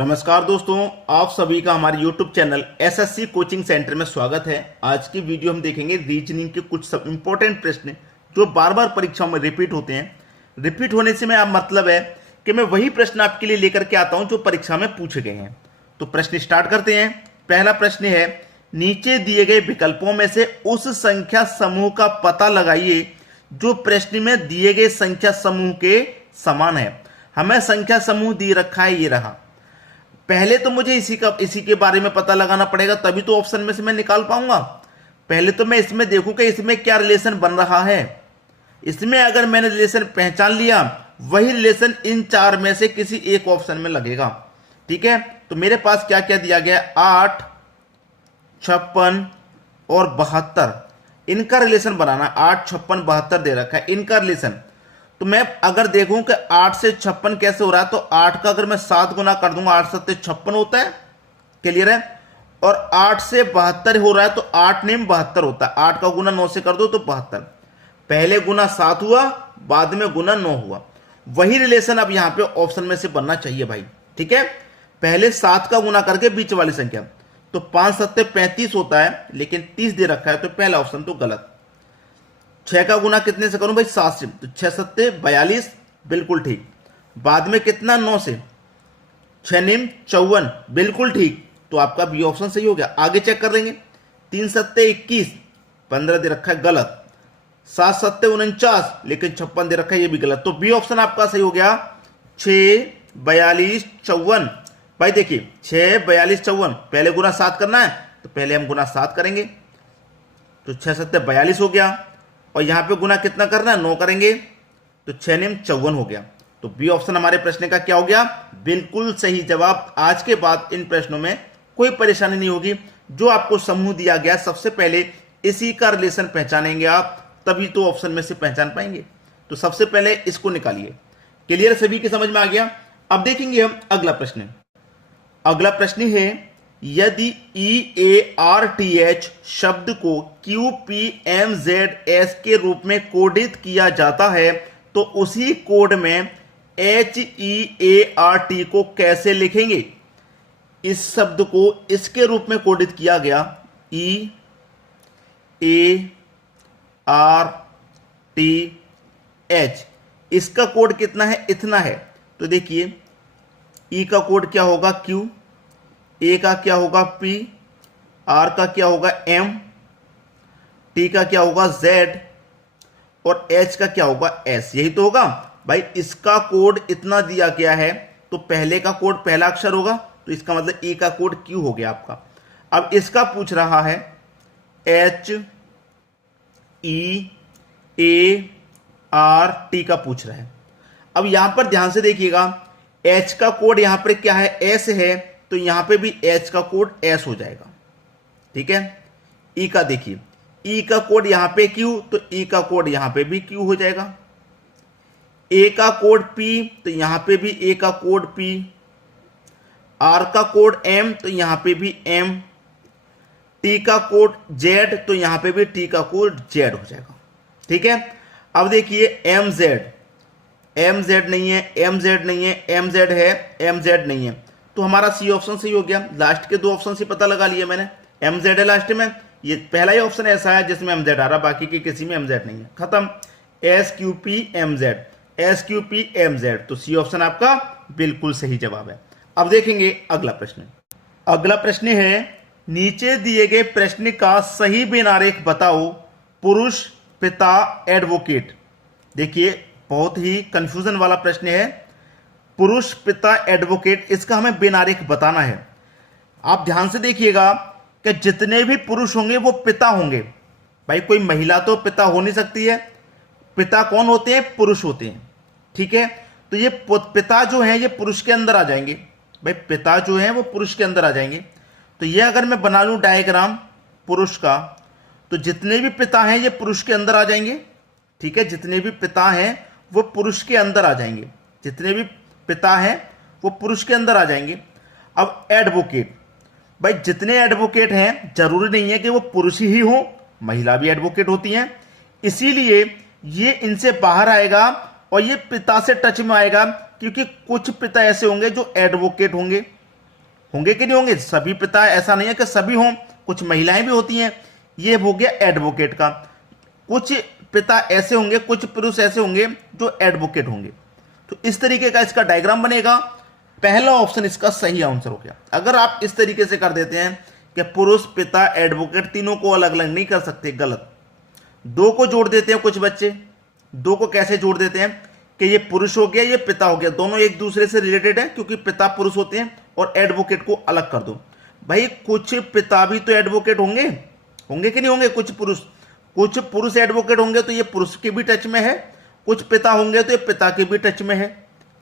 नमस्कार दोस्तों, आप सभी का हमारे YouTube channel SSC coaching centre में स्वागत है। आज की वीडियो हम देखेंगे रीजनिंग के कुछ सब इंपॉर्टेंट प्रश्न जो बार बार परीक्षाओं में रिपीट होते हैं। रिपीट होने से मेरा मतलब है कि मैं वही प्रश्न आपके लिए लेकर के आता हूं जो परीक्षा में पूछे गए हैं। तो प्रश्न स्टार्ट करते हैं। पहला प्रश्न है, नीचे दिए गए विकल्पों में से उस संख्या समूह का पता लगाइए जो प्रश्न में दिए गए संख्या समूह के समान है। हमें संख्या समूह दी रखा है, ये रहा। पहले तो मुझे इसी के बारे में पता लगाना पड़ेगा, तभी तो ऑप्शन में से मैं निकाल पाऊंगा। पहले तो मैं इसमें देखूं कि इसमें क्या रिलेशन बन रहा है। इसमें अगर मैंने रिलेशन पहचान लिया, वही रिलेशन इन चार में से किसी एक ऑप्शन में लगेगा। ठीक है, तो मेरे पास क्या क्या दिया गया, 8, 56 और 72। इनका रिलेशन बनाना, 8, 56, 72 दे रखा है, इनका रिलेशन। तो मैं अगर देखूं कि 8 से 56 कैसे हो रहा है, तो 8 का अगर मैं 7 गुना कर दूंगा, 8 7 56 होता है। क्लियर है। और 8 से 72 हो रहा है, तो 8 9 72 होता है। 8 का गुना 9 से कर दो तो 72। पहले गुना 7 हुआ, बाद में गुना 9 हुआ। वही रिलेशन अब यहां पे ऑप्शन में से बनना चाहिए भाई। ठीक है, पहले 7 का गुना करके बीच वाली संख्या, तो 5 7 35 होता है, लेकिन 30 दे रखा है, तो पहला ऑप्शन तो गलत। 6 का गुना कितने से करूं भाई, 7 से, तो 6 7 42, बिल्कुल ठीक। बाद में कितना, 9 से, 6 9 54, बिल्कुल ठीक। तो आपका बी ऑप्शन सही हो गया। आगे चेक कर लेंगे। 3 7 21, 15 दे रखा है, गलत। 7 7 49, लेकिन 56 दे रखा है, ये भी गलत। तो बी ऑप्शन आपका सही हो गया। 6 42 54। भाई देखिए, 6 42 54, पहले गुना 7 करना है, तो पहले हम गुना 7 करेंगे, तो 6 7 42 हो गया। और यहां पे गुना कितना करना है, 9 करेंगे, तो 6 9 54 हो गया। तो बी ऑप्शन हमारे प्रश्न का क्या हो गया, बिल्कुल सही जवाब। आज के बाद इन प्रश्नों में कोई परेशानी नहीं होगी। जो आपको समूह दिया गया, सबसे पहले इसी का रिलेशन पहचानेंगे आप, तभी तो ऑप्शन में से पहचान पाएंगे। तो सबसे पहले इसको निकालिए। क्लियर, सभी के समझ में आ गया। अब देखेंगे हम अगला प्रश्न। अगला प्रश्न है, यदि EARTH शब्द को QPMZS के रूप में कोडित किया जाता है, तो उसी कोड में HEART को कैसे लिखेंगे। इस शब्द को इसके रूप में कोडित किया गया, EARTH। इसका कोड कितना है, इतना है। तो देखिए, E का कोड क्या होगा, Q, ए का क्या होगा, P, आर का क्या होगा, M, T का क्या होगा, Z, और H का क्या होगा, S। यही तो होगा भाई। इसका कोड इतना दिया गया है, तो पहले का कोड पहला अक्षर होगा, तो इसका मतलब E का कोड Q हो गया आपका। अब इसका पूछ रहा है HEAART का पूछ रहा है। अब यहां पर ध्यान से देखिएगा, H का कोड यहां पर क्या है, S है, तो यहां पे भी H का कोड S हो जाएगा। ठीक है। E का देखिए, E का कोड यहां पे Q, तो E का कोड यहां पे भी Q हो जाएगा। A का कोड P, तो यहां पे भी A का कोड P। R का कोड M, तो यहां पे भी M। T का कोड Z, तो यहां पे भी T का कोड Z हो जाएगा। ठीक है। अब देखिए MZ नहीं है, MZ नहीं है, MZ है, MZ नहीं है, तो हमारा सी ऑप्शन सही हो गया। लास्ट के दो ऑप्शन से पता लगा लिया मैंने, MZ है लास्ट में। ये पहला ही ऑप्शन ऐसा है जिसमें MZ आ रहा, बाकी के किसी में MZ नहीं है। खत्म। SQPMZ, तो सी ऑप्शन आपका बिल्कुल सही जवाब है। अब देखेंगे अगला प्रश्न। अगला प्रश्न है, नीचे दिए गए प्रश्न का सही बिनारेख बताओ। पुरुष पिता एडवोकेट। देखिए, बहुत ही कंफ्यूजन वाला प्रश्न है। पुरुष पिता एडवोकेट, इसका हमें बिनारेख बताना है। आप ध्यान से देखिएगा कि जितने भी पुरुष होंगे वो पिता होंगे। भाई कोई महिला तो पिता हो नहीं सकती है। पिता कौन होते हैं, पुरुष होते हैं। ठीक है, तो ये पिता जो है ये पुरुष के अंदर आ जाएंगे। भाई पिता जो है वो पुरुष के अंदर आ जाएंगे। तो ये अगर मैं बना लूं डायग्राम पुरुष का, तो जितने भी पिता हैं ये पुरुष के अंदर आ जाएंगे। ठीक है, जितने भी पिता हैं वो पुरुष के अंदर आ जाएंगे। जितने भी पिता हैं वो पुरुष के अंदर आ जाएंगे। अब एडवोकेट, भाई जितने एडवोकेट हैं जरूरी नहीं है कि वो पुरुष ही हो, महिला भी एडवोकेट होती हैं। इसीलिए ये इनसे बाहर आएगा और ये पिता से टच में आएगा, क्योंकि कुछ पिता ऐसे होंगे जो एडवोकेट होंगे, होंगे कि नहीं होंगे? सभी पिता ऐसा नहीं है कि सभी हों, कुछ महिलाएं भी होती हैं। ये हो गया एडवोकेट का। कुछ पिता ऐसे होंगे, कुछ पुरुष ऐसे होंगे जो एडवोकेट होंगे। तो इस तरीके का इसका डायग्राम बनेगा। पहला ऑप्शन इसका सही आंसर हो गया। अगर आप इस तरीके से कर देते हैं कि पुरुष, पिता, एडवोकेट, तीनों को अलग अलग नहीं कर सकते, गलत। दो को जोड़ देते हैं कुछ बच्चे। दो को कैसे जोड़ देते हैं कि ये पुरुष हो गया, ये पिता हो गया, दोनों एक दूसरे से रिलेटेड है क्योंकि पिता पुरुष होते हैं, और एडवोकेट को अलग कर दो। भाई कुछ पिता भी तो एडवोकेट होंगे, होंगे कि नहीं होंगे? कुछ पुरुष एडवोकेट होंगे तो ये पुरुष के भी टच में है, कुछ पिता होंगे तो ये पिता के भी टच में है।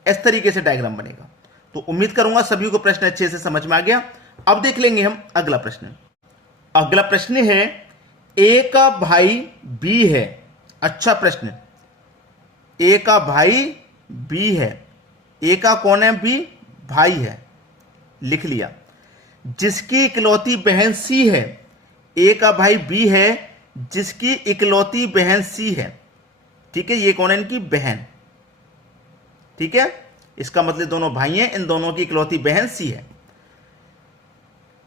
इस तरीके से डायग्राम बनेगा। तो उम्मीद करूंगा सभी को प्रश्न अच्छे से समझ में आ गया। अब देख लेंगे हम अगला प्रश्न। अगला प्रश्न है, ए का भाई बी है। अच्छा प्रश्न। ए का भाई बी है। ए का कौन है? बी भाई है, लिख लिया। जिसकी इकलौती बहन सी है। ए का भाई बी है, जिसकी इकलौती बहन सी है। ठीक है, ये कौन है? इनकी बहन। ठीक है, इसका मतलब दोनों भाई हैं, इन दोनों की इकलौती बहन सी है।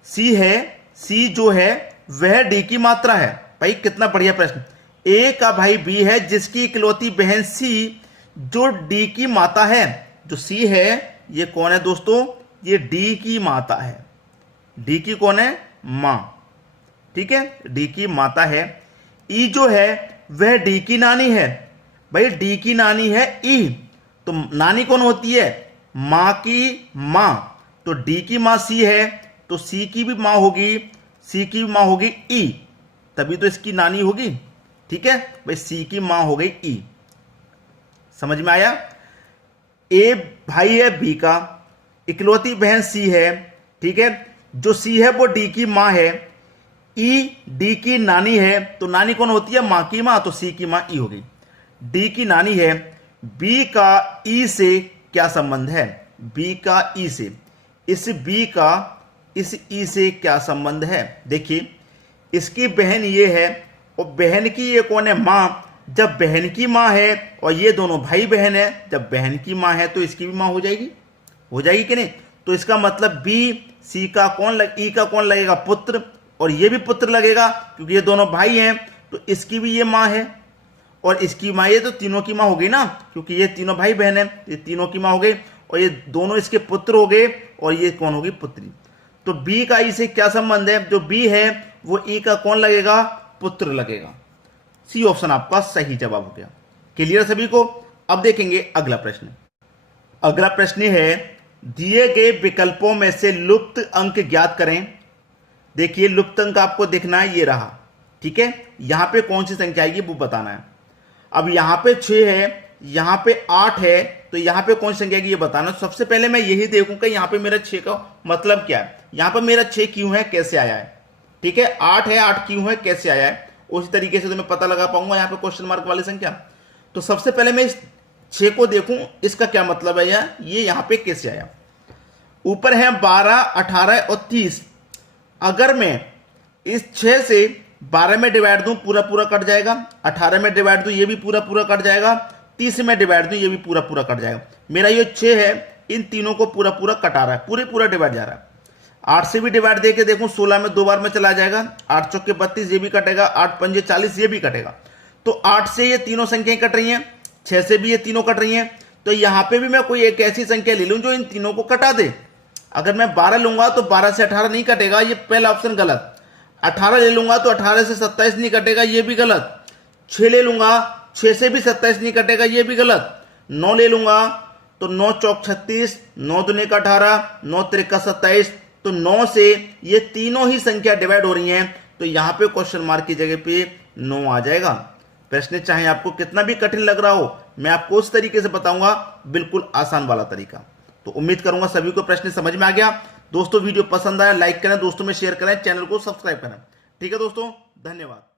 सी है, सी जो है वह डी की मात्रा है। भाई कितना बढ़िया प्रश्न। ए का भाई बी है, जिसकी इकलौती बहन सी जो डी की माता है। जो सी है ये कौन है दोस्तों? ये डी की माता है। डी की कौन है? मां। ठीक है, डी की माता है। ई जो है वह डी की नानी है। भाई डी की नानी है ई, तो नानी कौन होती है? मां की मां। तो डी की मां सी है, तो सी की भी मां होगी, सी की भी मां होगी ई, तभी तो इसकी नानी होगी। ठीक है भाई, सी की मां हो गई ई। समझ में आया? ए भाई है बी का, इकलौती बहन सी है। ठीक है, जो सी है वो डी की मां है, ई डी की नानी है, तो नानी कौन होती है? मां की मां, तो सी की मां ई हो गई। डी की नानी है। बी का ई से क्या संबंध है? बी का ई से, इस बी का इस ई से क्या संबंध है? देखिए, इसकी बहन ये है और बहन की ये कौन है? मां। जब बहन की मां है और ये दोनों भाई बहन है, जब बहन की मां है तो इसकी भी मां हो जाएगी, हो जाएगी कि नहीं? तो इसका मतलब बी सी का कौन ई का कौन लगेगा? पुत्र, और ये भी पुत्र लगेगा क्योंकि ये दोनों भाई हैं, तो इसकी भी ये मां है और इसकी मां, ये तो तीनों की मां हो गई ना, क्योंकि ये तीनों भाई बहन है, ये तीनों की मां हो गई, और ये दोनों इसके पुत्र हो गए, और ये कौन होगी? पुत्री। तो बी का ई से क्या संबंध है? जो बी है वो ई का कौन लगेगा? पुत्र लगेगा। सी ऑप्शन आपका सही जवाब हो गया। क्लियर सभी को? अब देखेंगे अगला प्रश्न। अगला प्रश्न है, दिए गए विकल्पों में से लुप्त अंक ज्ञात करें। देखिए, लुप्त अंक आपको देखना है, ये रहा। ठीक है, यहां पे कौन सी संख्या आएगी वो बताना है। अब यहां पे 6 है, यहां पे 8 है, तो यहां पे कौन सी संख्या आएगी ये बताना। सबसे पहले मैं यही देखूं कि यहां पे मेरा 6 का मतलब क्या है, यहां पे मेरा 6 क्यों है, कैसे आया है। ठीक है, 8 है, 8 क्यों है, कैसे आया है, उसी तरीके से तो मैं पता लगा पाऊंगा यहां पे क्वेश्चन मार्क वाली संख्या। तो सबसे पहले मैं इस 6 को देखूं, इसका क्या मतलब है, ये यहां पे कैसे आया। ऊपर है 12, 18 और 30। अगर मैं इस 6 से 12 में डिवाइड दूं, पूरा पूरा कट जाएगा। 18 में डिवाइड दूं, ये भी पूरा पूरा कट जाएगा। 30 में डिवाइड दूं, ये भी पूरा पूरा कट जाएगा। मेरा ये 6 है, इन तीनों को पूरा पूरा कटा रहा है, पूरे पूरा डिवाइड जा रहा है। 8 से भी डिवाइड देके देखूं, 16 में 2 बार में चला जाएगा। 8 चौके 32, ये भी कटेगा। 8 पंजे 40, ये भी कटेगा। तो 8 से ये तीनों संख्याएं कट रही हैं, 6 से भी ये तीनों कट रही हैं। तो यहां पे भी मैं कोई एक ऐसी संख्या ले लूं जो इन तीनों को कटा दे। अगर मैं 12 लूंगा तो 12 से 18 नहीं कटेगा, ये पहला ऑप्शन गलत। 18 ले लूंगा तो 18 से 27 नहीं कटेगा, ये भी गलत। 6 ले लूंगा, 6 से भी 27 नहीं कटेगा, ये भी गलत। 9 ले लूंगा तो 9 चौक 36, 9 दूने का 18, 9 त्रिका 27, तो 9 से ये तीनों ही संख्या डिवाइड हो रही हैं, तो यहां पे क्वेश्चन मार्क की जगह पे 9 आ जाएगा। प्रश्न चाहे आपको कितना भी कठिन लग रहा हो, मैं आपको उस तरीके से बताऊंगा, बिल्कुल आसान वाला तरीका। तो उम्मीद करूंगा सभी को प्रश्न समझ में आ गया। दोस्तों वीडियो पसंद आया लाइक करें, दोस्तों में शेयर करें, चैनल को सब्सक्राइब करें। ठीक है दोस्तों, धन्यवाद।